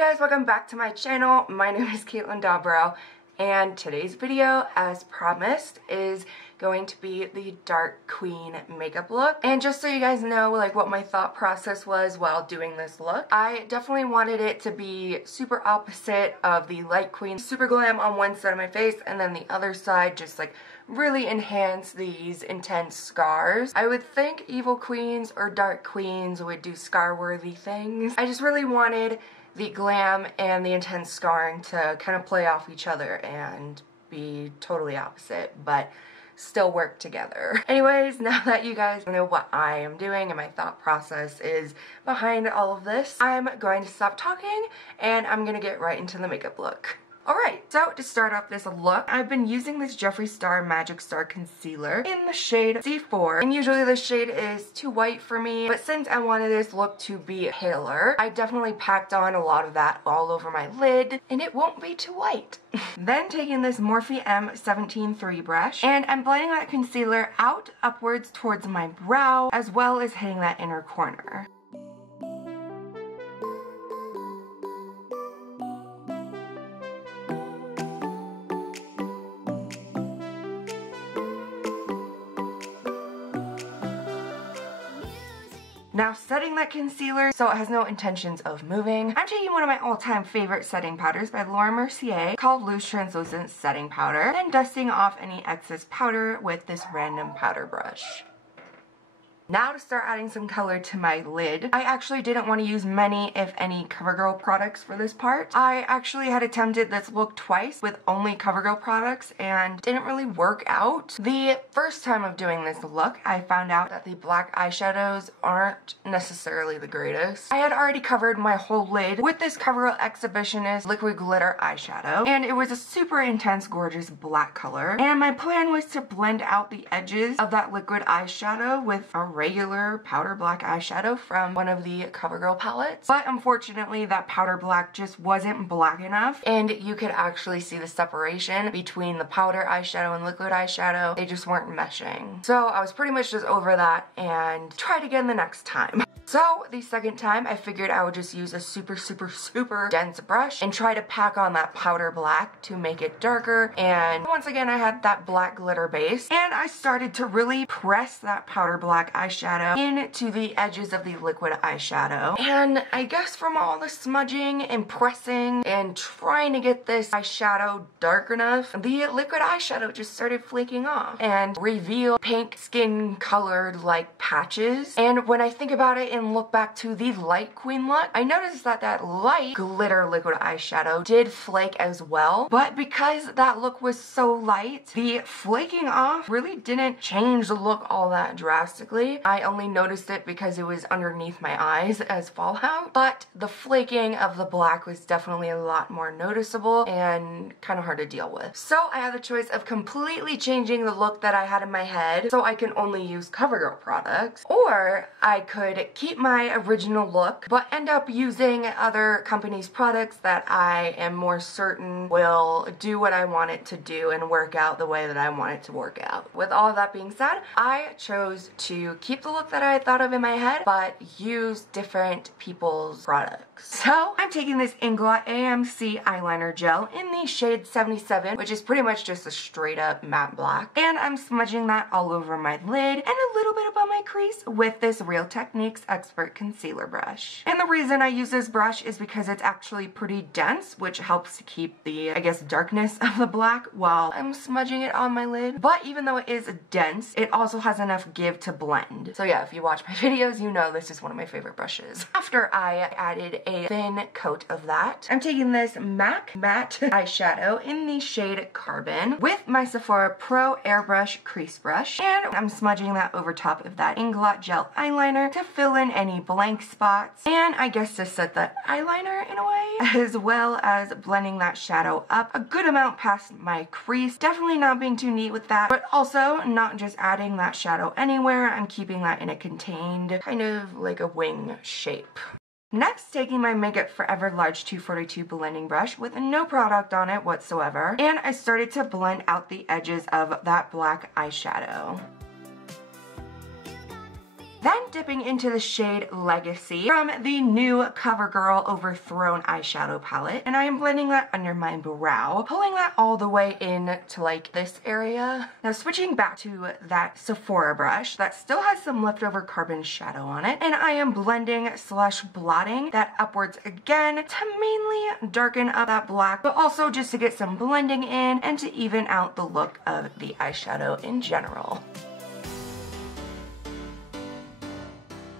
guys, welcome back to my channel. My name is Caitlin Dobro, and today's video, as promised, is going to be the Dark Queen makeup look. And just so you guys know what my thought process was while doing this look, I definitely wanted it to be super opposite of the Light Queen. Super glam on one side of my face, and then the other side just really enhance these intense scars. I would think evil queens or dark queens would do scar-worthy things. I just really wanted the glam and the intense scarring to kind of play off each other and be totally opposite, but still work together. Anyways, now that you guys know what I am doing and my thought process is behind all of this, I'm going to stop talking and I'm gonna get right into the makeup look. Alright, so to start off this look, I've been using this Jeffree Star Magic Star Concealer in the shade C4, and usually this shade is too white for me, but since I wanted this look to be paler, I definitely packed on a lot of that all over my lid, and it won't be too white. Then taking this Morphe M173 brush, and I'm blending that concealer out upwards towards my brow, as well as hitting that inner corner. Now setting that concealer so it has no intentions of moving, I'm taking one of my all-time favorite setting powders by Laura Mercier called Loose Translucent Setting Powder, then dusting off any excess powder with this random powder brush. Now to start adding some color to my lid. I actually didn't want to use many, if any, CoverGirl products for this part. I actually had attempted this look twice with only CoverGirl products and didn't really work out. The first time of doing this look, I found out that the black eyeshadows aren't necessarily the greatest. I had already covered my whole lid with this CoverGirl Exhibitionist Liquid Glitter eyeshadow, and it was a super intense, gorgeous black color. And my plan was to blend out the edges of that liquid eyeshadow with a regular powder black eyeshadow from one of the CoverGirl palettes, but unfortunately that powder black just wasn't black enough, and you could actually see the separation between the powder eyeshadow and liquid eyeshadow. They just weren't meshing. So I was pretty much just over that and tried again the next time. So the second time I figured I would just use a super dense brush and try to pack on that powder black to make it darker, and once again I had that black glitter base, and I started to really press that powder black eyeshadow into the edges of the liquid eyeshadow. And I guess from all the smudging and pressing and trying to get this eyeshadow dark enough, the liquid eyeshadow just started flaking off and revealed pink skin colored patches. And when I think about it and look back to the Light Queen look, I noticed that that light glitter liquid eyeshadow did flake as well, but because that look was so light, the flaking off really didn't change the look all that drastically. I only noticed it because it was underneath my eyes as fallout, but the flaking of the black was definitely a lot more noticeable and kind of hard to deal with. So I had the choice of completely changing the look that I had in my head so I can only use CoverGirl products, or I could keep my original look but end up using other companies' products that I am more certain will do what I want it to do and work out the way that I want it to work out. With all of that being said, I chose to keep the look that I had thought of in my head but use different people's products. So I'm taking this Inglot AMC eyeliner gel in the shade 77, which is pretty much just a straight up matte black, and I'm smudging that all over my lid and a little bit above my crease with this Real Techniques Expert Concealer brush. And the reason I use this brush is because it's actually pretty dense, which helps to keep the, I guess, darkness of the black while I'm smudging it on my lid. But even though it is dense, it also has enough give to blend. So yeah, if you watch my videos, you know this is one of my favorite brushes. After I added a thin coat of that, I'm taking this MAC matte eyeshadow in the shade Carbon with my Sephora Pro Airbrush Crease Brush, and I'm smudging that over top of that Inglot gel eyeliner to fill in any blank spots, and I guess to set that eyeliner in a way, as well as blending that shadow up a good amount past my crease. Definitely not being too neat with that, but also not just adding that shadow anywhere. I'm keeping that in a contained, kind of like a wing shape. Next, taking my Makeup Forever Large 242 blending brush with no product on it whatsoever, and I started to blend out the edges of that black eyeshadow. Then dipping into the shade Legacy from the new CoverGirl Overthrown eyeshadow palette. And I am blending that under my brow, pulling that all the way in to like this area. Now switching back to that Sephora brush that still has some leftover carbon shadow on it. And I am blending slash blotting that upwards again to mainly darken up that black, but also just to get some blending in and to even out the look of the eyeshadow in general.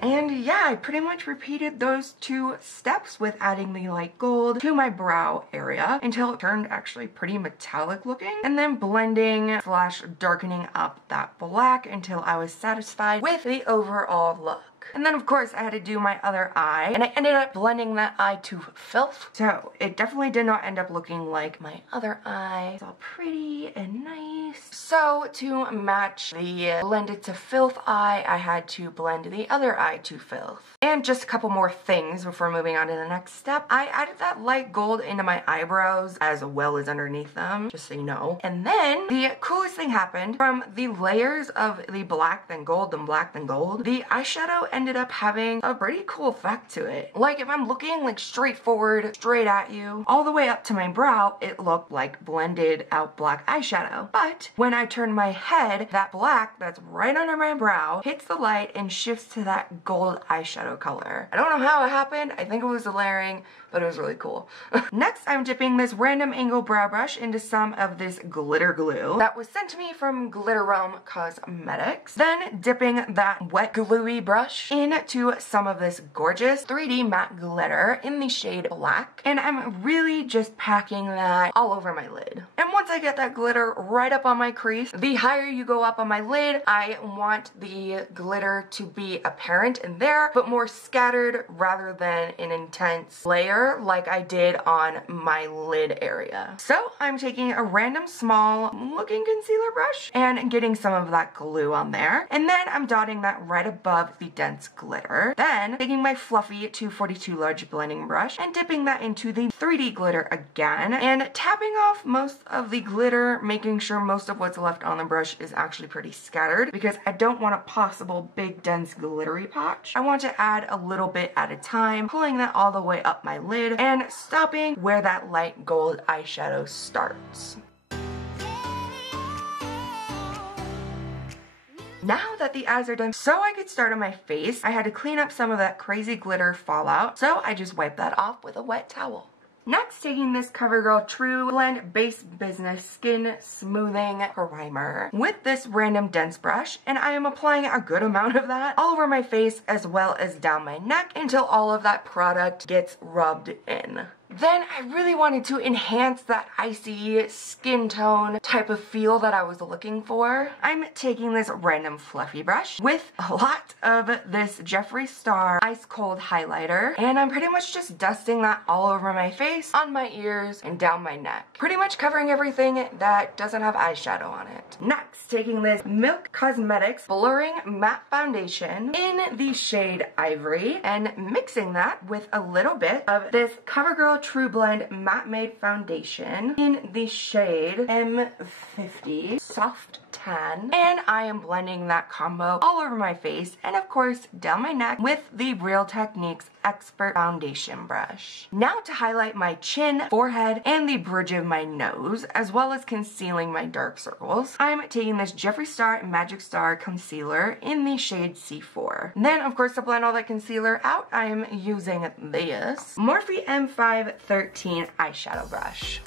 And yeah, I pretty much repeated those two steps with adding the light gold to my brow area until it turned actually pretty metallic looking, and then blending slash darkening up that black until I was satisfied with the overall look. And then of course I had to do my other eye, and I ended up blending that eye to filth. So it definitely did not end up looking like my other eye. It's all pretty and nice. So to match the blended to filth eye, I had to blend the other eye to filth. And just a couple more things before moving on to the next step. I added that light gold into my eyebrows as well as underneath them, just so you know. And then the coolest thing happened. From the layers of the black then gold then black then gold, the eyeshadow ended up having a pretty cool effect to it. Like if I'm looking like straight forward, straight at you, all the way up to my brow, it looked like blended out black eyeshadow. But when I turn my head, that black that's right under my brow hits the light and shifts to that gold eyeshadow color. I don't know how it happened. I think it was the layering, but it was really cool. Next, I'm dipping this random angle brow brush into some of this glitter glue that was sent to me from Glitter Realm Cosmetics. Then dipping that wet gluey brush into some of this gorgeous 3D matte glitter in the shade black. And I'm really just packing that all over my lid. And once I get that glitter right up on my crease, the higher you go up on my lid, I want the glitter to be apparent in there, but more scattered rather than an intense layer like I did on my lid area. So I'm taking a random small looking concealer brush and getting some of that glue on there. And then I'm dotting that right above the dense glitter. Then taking my fluffy 242 large blending brush and dipping that into the 3D glitter again and tapping off most of the glitter, making sure most of what's left on the brush is actually pretty scattered because I don't want a possible big dense glittery patch. I want to add a little bit at a time, pulling that all the way up my lid and stopping where that light gold eyeshadow starts. Now that the eyes are done, so I could start on my face, I had to clean up some of that crazy glitter fallout, so I just wiped that off with a wet towel. Next, taking this CoverGirl True Blend Base Business Skin Smoothing Primer with this random dense brush, and I am applying a good amount of that all over my face as well as down my neck until all of that product gets rubbed in. Then I really wanted to enhance that icy skin tone type of feel that I was looking for. I'm taking this random fluffy brush with a lot of this Jeffree Star Ice Cold Highlighter, and I'm pretty much just dusting that all over my face, on my ears, and down my neck. Pretty much covering everything that doesn't have eyeshadow on it. Next, taking this Milk Cosmetics Blurring Matte Foundation in the shade Ivory and mixing that with a little bit of this CoverGirl True Blend Matte Made Foundation in the shade M50 Soft Tan, and I am blending that combo all over my face and of course down my neck with the Real Techniques Expert Foundation Brush. Now to highlight my chin, forehead, and the bridge of my nose, as well as concealing my dark circles, I'm taking this Jeffree Star Magic Star Concealer in the shade C4. Then, of course, to blend all that concealer out, I am using this Morphe M513 eyeshadow brush.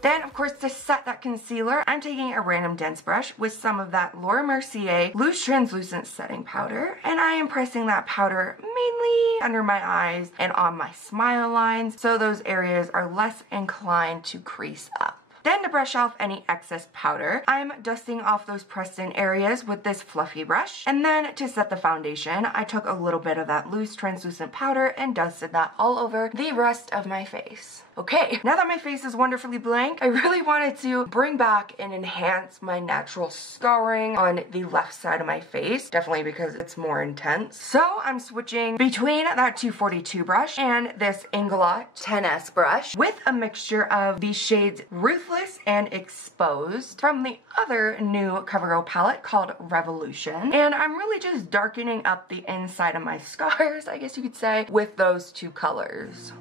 Then, of course, to set that concealer, I'm taking a random dense brush with some of that Laura Mercier Loose Translucent Setting Powder, and I am pressing that powder mainly under my eyes and on my smile lines, so those areas are less inclined to crease up. Then to brush off any excess powder, I'm dusting off those pressed in areas with this fluffy brush. And then to set the foundation, I took a little bit of that loose translucent powder and dusted that all over the rest of my face. Okay, now that my face is wonderfully blank, I really wanted to bring back and enhance my natural scarring on the left side of my face, definitely because it's more intense. So I'm switching between that 242 brush and this Inglot 10S brush with a mixture of the shades Ruthless and Exposed from the other new CoverGirl palette called Revolution. And I'm really just darkening up the inside of my scars, I guess you could say, with those two colors.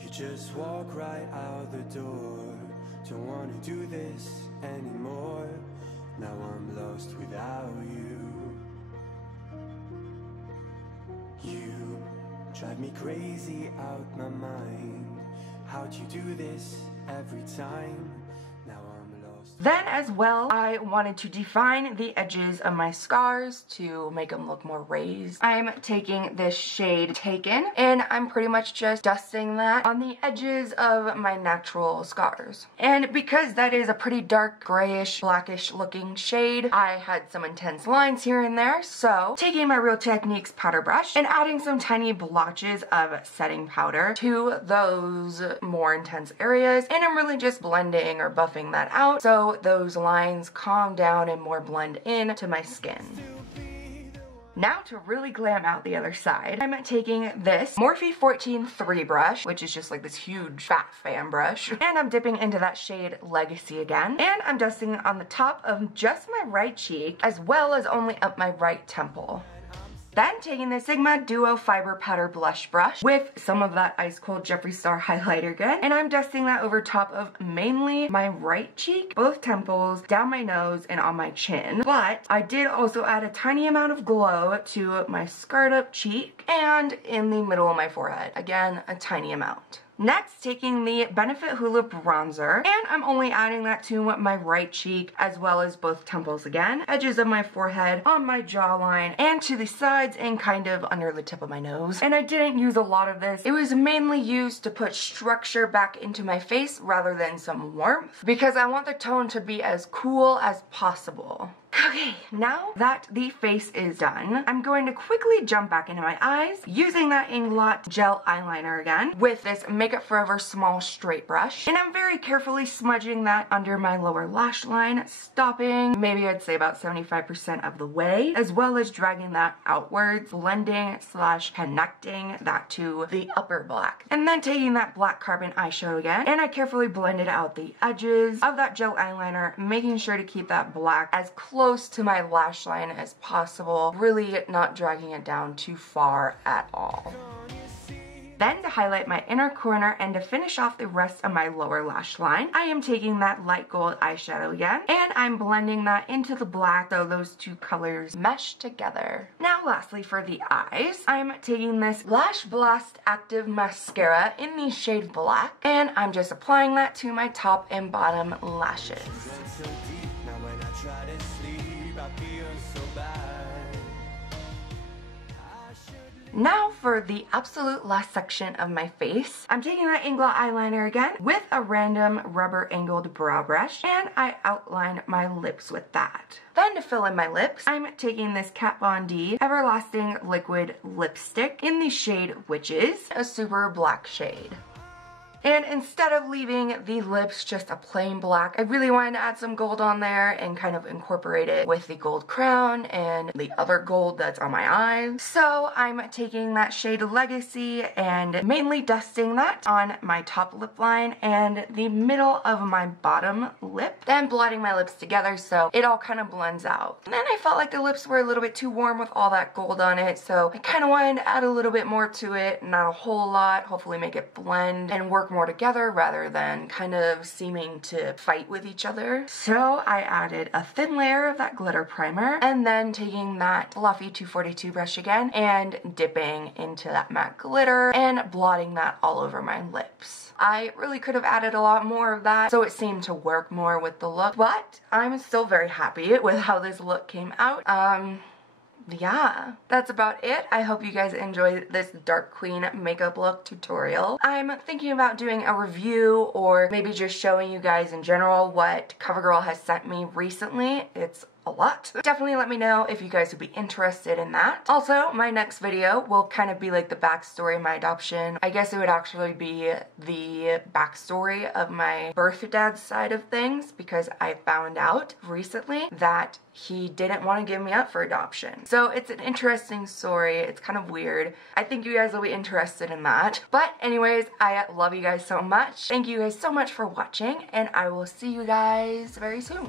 You just walk right out the door. Don't want to do this anymore. Now I'm lost without you. You drive me crazy out my mind. How'd you do this every time? Now I'm lost. Then as well, I wanted to define the edges of my scars to make them look more raised. I'm taking this shade Taken and I'm pretty much just dusting that on the edges of my natural scars. And because that is a pretty dark grayish blackish looking shade, I had some intense lines here and there. So taking my Real Techniques powder brush and adding some tiny blotches of setting powder to those more intense areas, and I'm really just blending or buffing that out so those lines calm down and more blend in to my skin. Now to really glam out the other side, I'm taking this Morphe 14-3 brush, which is just like this huge fat fan brush, and I'm dipping into that shade Legacy again, and I'm dusting on the top of just my right cheek as well as only up my right temple. Then taking the Sigma Duo Fiber Powder Blush Brush with some of that Ice Cold Jeffree Star highlighter again, and I'm dusting that over top of mainly my right cheek, both temples, down my nose, and on my chin. But I did also add a tiny amount of glow to my scarred up cheek and in the middle of my forehead. Again, a tiny amount. Next, taking the Benefit Hoola Bronzer, and I'm only adding that to my right cheek as well as both temples again, edges of my forehead, on my jawline, and to the sides and kind of under the tip of my nose. And I didn't use a lot of this. It was mainly used to put structure back into my face rather than some warmth because I want the tone to be as cool as possible. Okay, now that the face is done, I'm going to quickly jump back into my eyes using that Inglot gel eyeliner again with this Makeup Forever small straight brush. And I'm very carefully smudging that under my lower lash line, stopping maybe I'd say about 75% of the way, as well as dragging that outwards, blending / connecting that to the upper black. And then taking that black carbon eyeshadow again, and I carefully blended out the edges of that gel eyeliner, making sure to keep that black as close to my lash line as possible, really not dragging it down too far at all. Then to highlight my inner corner and to finish off the rest of my lower lash line, I am taking that light gold eyeshadow again, and I'm blending that into the black so those two colors mesh together. Now lastly for the eyes, I'm taking this Lash Blast Active Mascara in the shade Black, and I'm just applying that to my top and bottom lashes. Now for the absolute last section of my face, I'm taking that Inglot eyeliner again with a random rubber angled brow brush, and I outline my lips with that. Then to fill in my lips, I'm taking this Kat Von D Everlasting Liquid Lipstick in the shade Witches, a super black shade. And instead of leaving the lips just a plain black, I really wanted to add some gold on there and kind of incorporate it with the gold crown and the other gold that's on my eyes. So I'm taking that shade Legacy and mainly dusting that on my top lip line and the middle of my bottom lip, then blotting my lips together so it all kind of blends out. And then I felt like the lips were a little bit too warm with all that gold on it, so I kind of wanted to add a little bit more to it, not a whole lot, hopefully make it blend and work more together rather than kind of seeming to fight with each other. So I added a thin layer of that glitter primer and then taking that fluffy 242 brush again and dipping into that matte glitter and blotting that all over my lips. I really could have added a lot more of that so it seemed to work more with the look, but I'm still very happy with how this look came out. yeah, that's about it. I hope you guys enjoyed this Dark Queen makeup look tutorial. I'm thinking about doing a review or maybe just showing you guys in general what CoverGirl has sent me recently. It's a lot. Definitely let me know if you guys would be interested in that. Also, my next video will kind of be like the backstory of my adoption. I guess it would actually be the backstory of my birth dad's side of things, because I found out recently that he didn't want to give me up for adoption. So it's an interesting story. It's kind of weird. I think you guys will be interested in that. But anyways, I love you guys so much. Thank you guys so much for watching, and I will see you guys very soon.